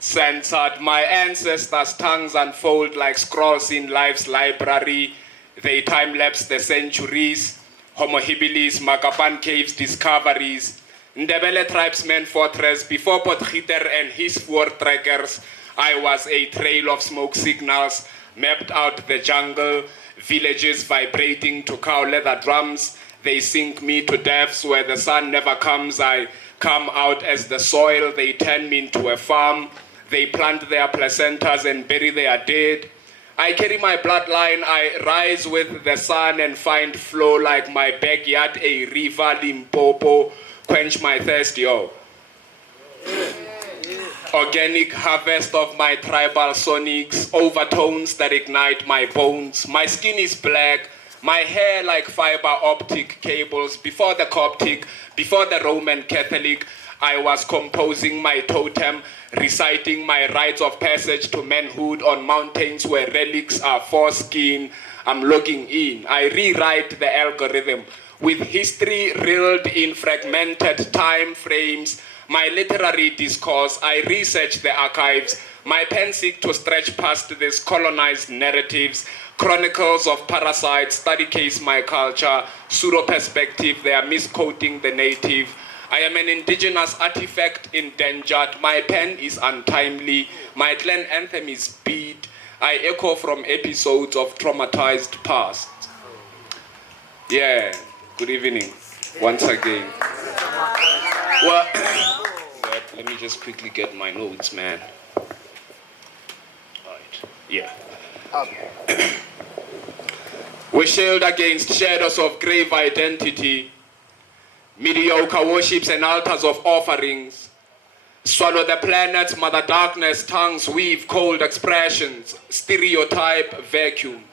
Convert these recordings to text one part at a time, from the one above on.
Censored, my ancestors' tongues unfold like scrolls in life's library. They time-lapse the centuries. Homo habilis, Makapan caves discoveries. Ndebele tribesmen fortress before Potgieter and his four trekkers. I was a trail of smoke signals, mapped out the jungle, villages vibrating to cow leather drums. They sink me to depths where the sun never comes. I come out as the soil, they turn me into a farm. They plant their placentas and bury their dead. I carry my bloodline, I rise with the sun and find flow like my backyard, a river, Limpopo, quench my thirst, yo. Organic harvest of my tribal sonics, overtones that ignite my bones. My skin is black, my hair like fiber optic cables. Before the Coptic, before the Roman Catholic, I was composing my totem, reciting my rites of passage to manhood on mountains where relics are foreskin. I'm logging in. I rewrite the algorithm with history reeled in fragmented time frames. My literary discourse, I research the archives. My pen seeks to stretch past these colonized narratives. Chronicles of parasites, study case my culture. Pseudo-perspective, they are misquoting the native. I am an indigenous artifact endangered. My pen is untimely. My clan anthem is beat. I echo from episodes of traumatized past. Yeah, good evening once again. Well, let me just quickly get my notes, man. Right, yeah. Okay. We shield against shadows of grave identity. Mediocre worships and altars of offerings. Swallow the planets, mother darkness, tongues weave cold expressions, stereotype vacuum.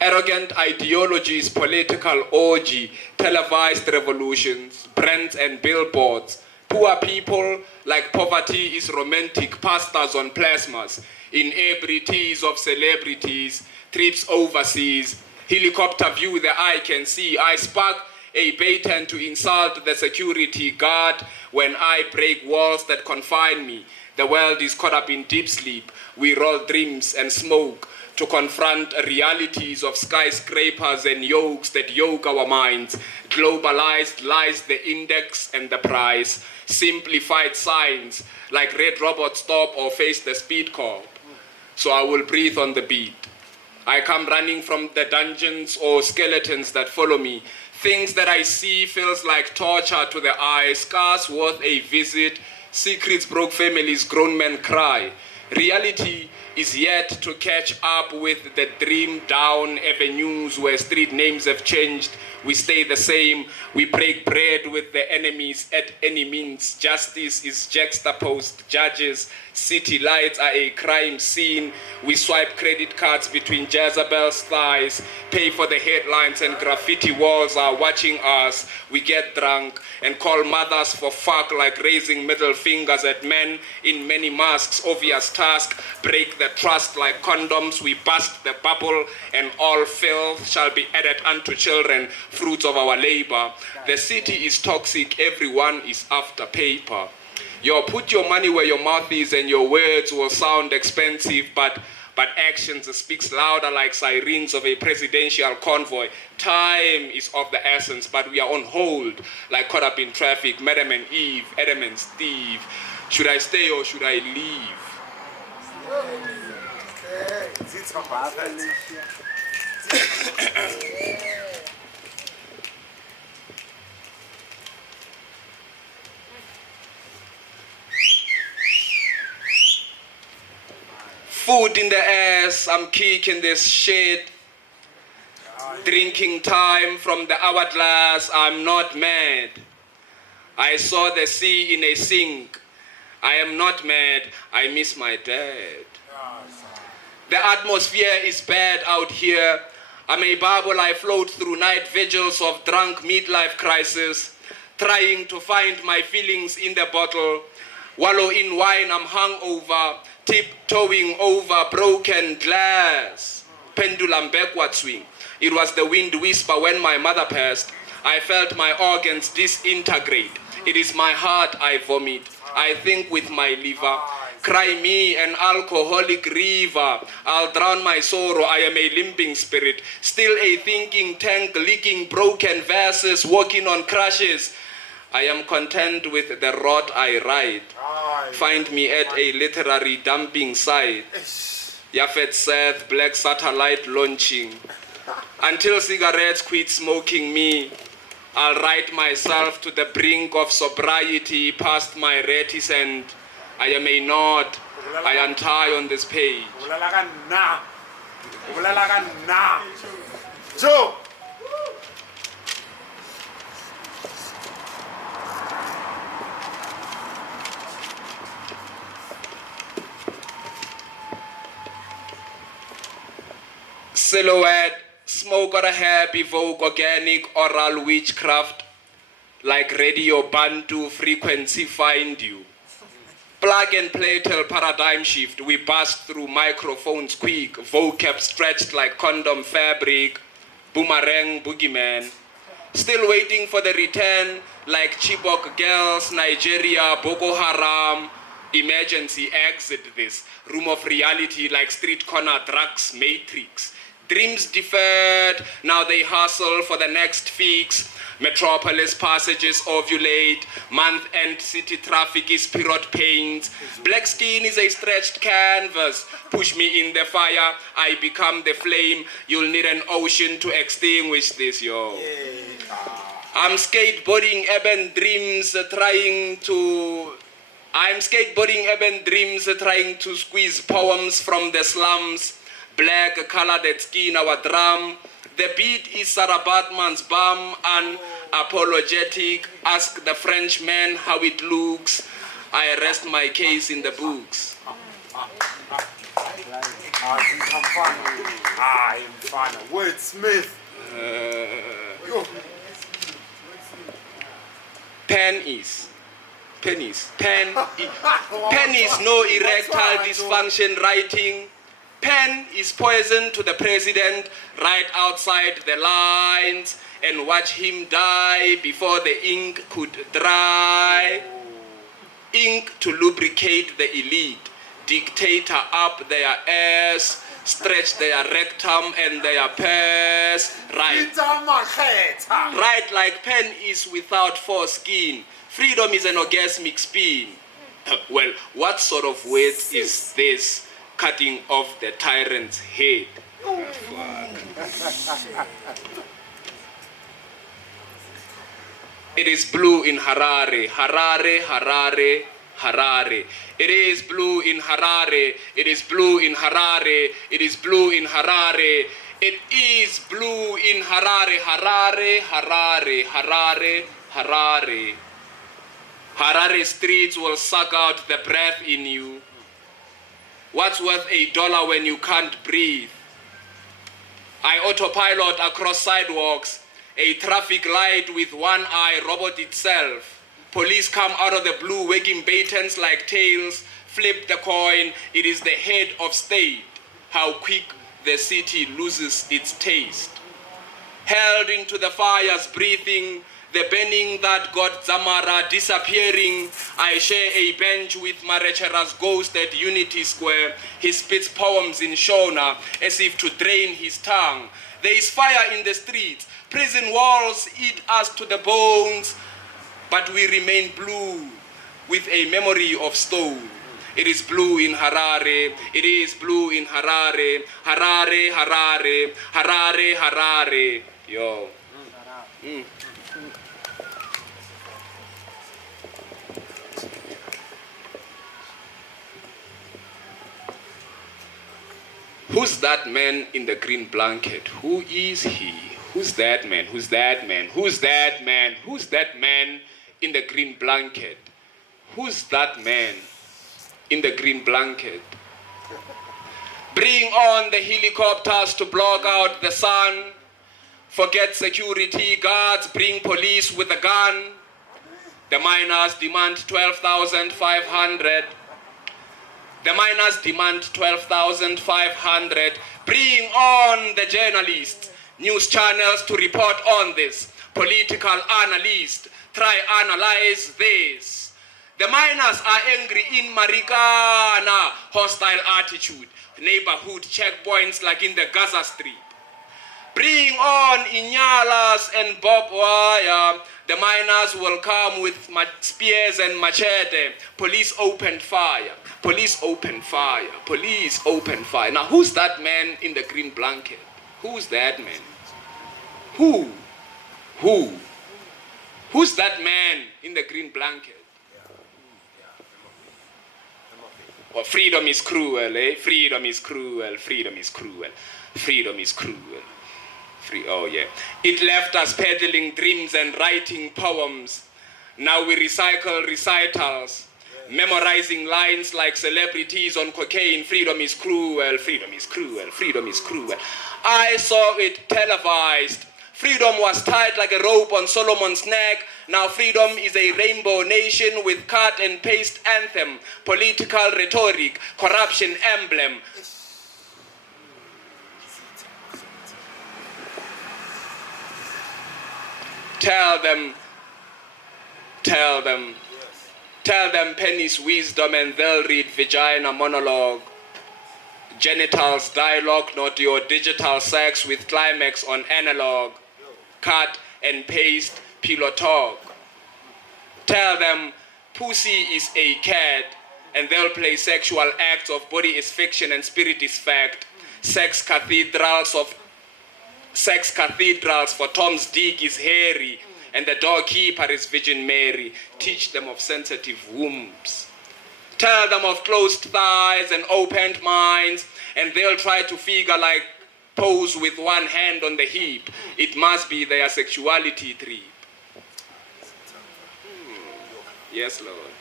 Arrogant ideologies, political orgy, televised revolutions, brands and billboards. Poor people like poverty is romantic, pastors on plasmas, inebrities of celebrities, trips overseas, helicopter view the eye can see. I spark a baton to insult the security guard when I break walls that confine me. The world is caught up in deep sleep. We roll dreams and smoke to confront realities of skyscrapers and yokes that yoke our minds. Globalized lies the index and the price. Simplified signs like red robot stop or face the speed cop. So I will breathe on the beat. I come running from the dungeons or skeletons that follow me. Things that I see feels like torture to the eye, scars worth a visit, secrets broke families, grown men cry. Reality is yet to catch up with the dreamed down avenues where street names have changed. We stay the same, we break bread with the enemies at any means. Justice is juxtaposed, judges, city lights are a crime scene. We swipe credit cards between Jezebel's thighs, pay for the headlines and graffiti walls are watching us. We get drunk and call mothers for fuck like raising middle fingers at men in many masks. Obvious task, break the trust like condoms. We bust the bubble and all filth shall be added unto children, fruits of our labor. The city is toxic, everyone is after paper. Yo, put your money where your mouth is and your words will sound expensive, but actions speaks louder like sirens of a presidential convoy. Time is of the essence, but we are on hold like caught up in traffic. Madam and Eve, Adam and Steve. Should I stay or should I leave? Food in the ass, I'm kicking this shit. Drinking time from the hourglass, I'm not mad. I saw the sea in a sink. I am not mad, I miss my dad. The atmosphere is bad out here. I'm a bubble, I float through night vigils of drunk midlife crisis, trying to find my feelings in the bottle. Wallow in wine, I'm hungover, tiptoeing over broken glass. Pendulum backward swing. It was the wind whisper when my mother passed. I felt my organs disintegrate. It is my heart I vomit. I think with my liver. Cry me an alcoholic river. I'll drown my sorrow. I am a limping spirit. Still a thinking tank, leaking broken verses, walking on crashes. I am content with the rot I ride. Find me at a literary dumping site. Yafet Seth, black satellite launching. Until cigarettes quit smoking me, I'll write myself to the brink of sobriety past my reticent. I am a knot I untie on this page. Joe! Silhouette, smoke or a happy evoke organic oral witchcraft, like radio Bantu frequency find you. Plug and play till paradigm shift, we bust through microphones quick, vocab stretched like condom fabric, boomerang boogeyman. Still waiting for the return like Chibok girls, Nigeria, Boko Haram. Emergency exit this room of reality like street corner drugs matrix. Dreams deferred, now they hustle for the next fix. Metropolis passages ovulate, month-end city traffic is period pains. Black skin is a stretched canvas, push me in the fire, I become the flame. You'll need an ocean to extinguish this, yo. I'm skateboarding urban dreams, trying to squeeze poems from the slums. Black colored skin, our drum. The beat is Sarah Batman's bum, unapologetic. Ask the Frenchman how it looks. I rest my case in the books. Wordsmith. Pen is no erectile dysfunction writing. Pen is poison to the president, right outside the lines, and watch him die before the ink could dry. Ink to lubricate the elite, dictator up their ass, stretch their rectum and their purse. Right. Xitha Makgeta. Right like pen is without foreskin. Freedom is an orgasmic spin. Well, what sort of weight is this? Cutting off the tyrant's head. It is blue in Harare, Harare, Harare, Harare. It is blue in Harare, it is blue in Harare, it is blue in Harare. It is blue in Harare, Harare, Harare, Harare, Harare. Harare streets will suck out the breath in you. What's worth $1 when you can't breathe? I autopilot across sidewalks, a traffic light with one eye, robot itself. Police come out of the blue, wagging batons like tails. Flip the coin, it is the head of state. How quick the city loses its taste. Held into the fires, breathing, the burning that got Zamara disappearing. I share a bench with Marechera's ghost at Unity Square. He spits poems in Shona as if to drain his tongue. There is fire in the streets. Prison walls eat us to the bones. But we remain blue with a memory of stone. It is blue in Harare. It is blue in Harare. Harare, Harare, Harare, Harare. Yo. Who's that man in the green blanket? Who is he? Who's that man? Who's that man? Who's that man? Who's that man in the green blanket? Who's that man in the green blanket? Bring on the helicopters to block out the sun. Forget security guards, bring police with a gun. The miners demand 12,500. The miners demand 12,500. Bring on the journalists, news channels to report on this. Political analysts, try analyze this. The miners are angry in Marikana, hostile attitude, neighborhood checkpoints like in the Gaza Strip. Bring on Inyalas and barbed wire. The miners will come with spears and machete. Police opened fire. Police opened fire. Police opened fire. Now, who's that man in the green blanket? Who's that man? Who? Who's that man in the green blanket? Well, freedom is cruel, eh? Freedom is cruel. Freedom is cruel. Freedom is cruel. Oh yeah. It left us peddling dreams and writing poems. Now we recycle recitals, memorizing lines like celebrities on cocaine. Freedom is cruel, freedom is cruel, freedom is cruel. I saw it televised. Freedom was tied like a rope on Solomon's neck. Now freedom is a rainbow nation with cut and paste anthem, political rhetoric, corruption emblem. Tell them Penny's wisdom and they'll read vagina monologue. Genitals dialogue, not your digital sex with climax on analog. Cut and paste, pillow talk. Tell them pussy is a cat and they'll play sexual acts of body is fiction and spirit is fact. Sex cathedrals for Tom's dick is hairy and the doorkeeper is Virgin Mary. Teach them of sensitive wombs. Tell them of closed thighs and opened minds and they'll try to figure like pose with one hand on the hip. It must be their sexuality trip. Yes, Lord.